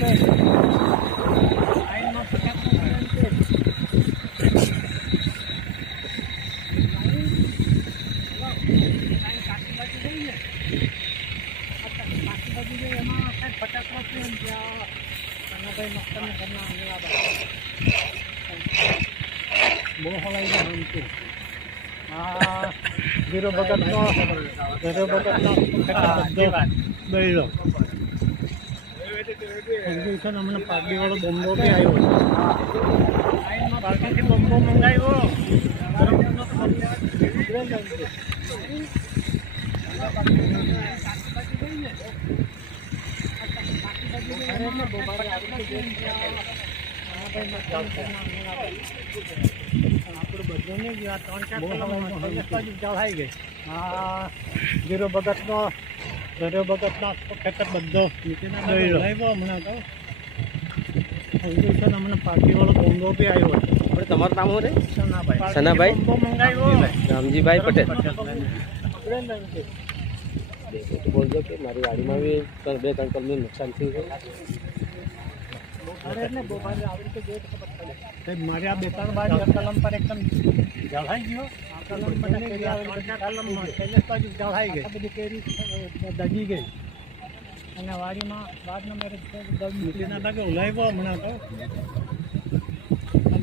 બહુ હલાઈ જાય આ ઝીરો બગતનો બળ્યો હમણાં પાર્ટીવાળો બોમ્બો બી આવ્યો પાર્ટીથી બોમ્બો મંગાવ્યો આપણું બધું નહીં ગયું 3-4 જળાઈ ગઈ ઝીરો બગતનો ખેતર બધો હમણાં તો હમણાં પાર્ટીવાળો બોમ્બો બી આવ્યો આપણે તમારું નામ શું રે? સનાભાઈ. સનાભાઈ બોમ્બો મંગાવ્યો રામજીભાઈ પટેલ. બોલજો કે મારી ગાડીમાં બી 2-3 કરોડનું નુકસાન થયું છે. મારે આ 2-3 બાજુ કલમ પર એકદમ જળાઈ ગયો. આ કલમ પર બાજુ જળાઈ ગઈ બધી કેરી દજી ગઈ અને વાડીમાં બાદનો મેરે મોટીના ભાગે ઉલાવ્યો હમણાં તો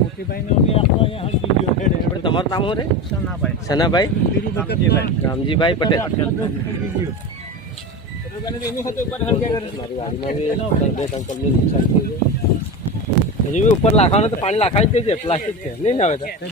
મોટીભાઈનો બી આખો અહીંયા હલકી ગયો ખેડે. આપણે તમારું નામ શું રે? સનાભાઈ. સનાભાઈ રામજીભાઈ પટેલ. મારી ગાડીમાં બી 2-3 કરોડનું નુકસાન થયું છે. હજુ બી ઉપર લાખવાનું તો પાણી લાખાઈ જ દેજે, પ્લાસ્ટિક છે નહીં આવે તો.